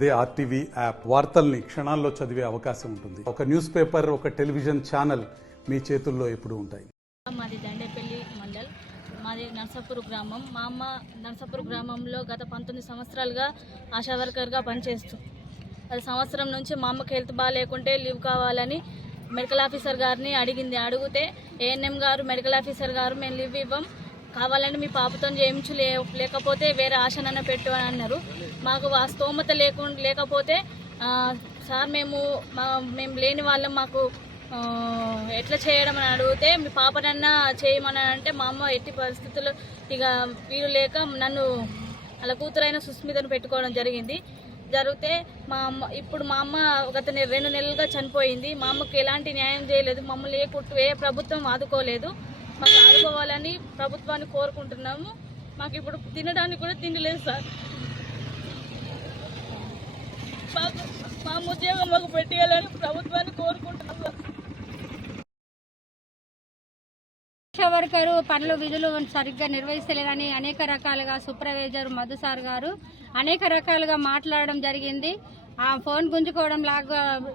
అదే RTV app వార్తల్ని క్షణాల్లో చదివే అవకాశం ఉంటుంది. ఒక న్యూస్ పేపర్, ఒక టెలివిజన్ ఛానల్ మీ చేతుల్లో ఎప్పుడూ ఉంటాయి. మాది దండేపల్లి మండల్, మాది నర్సాపూర్ గ్రామం. మా అమ్మ నర్సాపూర్ గ్రామంలో గత 19 సంవత్సరాలుగా ఆశా వర్కర్గా పనిచేస్తూ 10 సంవత్సరం నుంచి మా అమ్మకి హెల్త్ బాగాలేకుంటే లీవ్ కావాలని మెడికల్ ఆఫీసర్ గారిని అడిగితే ఏఎన్ఎం గారు, మెడికల్ ఆఫీసర్ గారు మేము లీవ్ ఇవ్వం, కావాలని మీ పాపతో చేయించు, లేకపోతే వేరే ఆశనన్న పెట్టు అని అన్నారు. మాకు ఆ స్తోమత లేకపోతే సార్ మేము లేని వాళ్ళం, మాకు ఎట్లా చేయడం అని అడిగితే మీ పాపనన్నా చేయమని అంటే మా అమ్మ ఎట్టి పరిస్థితుల్లో ఇక వీలు లేక నన్ను అలా కూతురైన సుస్మితను పెట్టుకోవడం జరిగితే ఇప్పుడు మా అమ్మ గత 2 నెలలుగా చనిపోయింది. మా అమ్మకి ఎలాంటి న్యాయం చేయలేదు, మమ్మల్ని ఏ ప్రభుత్వం ఆదుకోలేదు. మాకు ఆదుకోవాలని ప్రభుత్వాన్ని కోరుకుంటున్నాము. మాకు ఇప్పుడు తినడానికి కూడా తిండి లేదు సార్. మా ఉద్యోగం మాకు పెట్టేయాలని ప్రభుత్వాన్ని కోరుకుంటున్నాం సార్. ఆశా వర్కరు పనులు విధులు సరిగ్గా నిర్వహిస్తలేదని అనేక రకాలుగా సూపర్వైజర్ మధు సార్ గారు అనేక రకాలుగా మాట్లాడడం జరిగింది. ఆ ఫోన్ గుంజుకోవడం,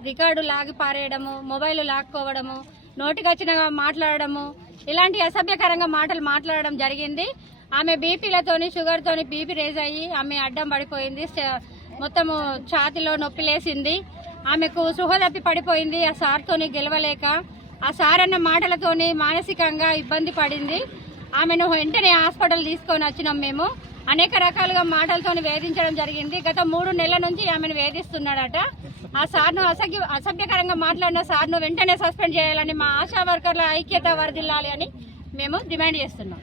రికార్డు లాగి పారేయడము, మొబైల్ లాక్కోవడము, నోటికొచ్చిన మాట్లాడడము, ఇలాంటి అసభ్యకరంగా మాటలు మాట్లాడడం జరిగింది. ఆమె బీపీలతోని, షుగర్తోని బీపీ రేజ్ అయ్యి ఆమె అడ్డం పడిపోయింది. మొత్తము ఛాతిలో నొప్పి లేసింది. ఆమెకు సృహ తప్పి పడిపోయింది. ఆ సార్తోని గెలవలేక ఆ సార్ అన్న మాటలతోని మానసికంగా ఇబ్బంది పడింది. ఆమెను వెంటనే హాస్పిటల్ తీసుకొని వచ్చినాం. మేము అనేక రకాలుగా మాటలతో వేధించడం జరిగింది. గత 3 నెలల నుంచి ఆమెను వేధిస్తున్నాడట. ఆ సార్ను అసభ్యకరంగా మాట్లాడిన సార్ను వెంటనే సస్పెండ్ చేయాలని, మా ఆశా వర్కర్ల ఐక్యత వర్ధిల్లాలి అని మేము డిమాండ్ చేస్తున్నాం.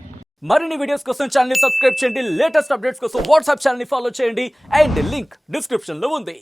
మరిన్ని వీడియోస్ కోసం ఛానల్ ని సబ్స్క్రైబ్ చేయండి. లేటెస్ట్ అప్డేట్స్ కోసం వాట్సాప్ ఛానల్ ని ఫాలో చేయండి. అండ్ లింక్ డిస్క్రిప్షన్ లో ఉంది.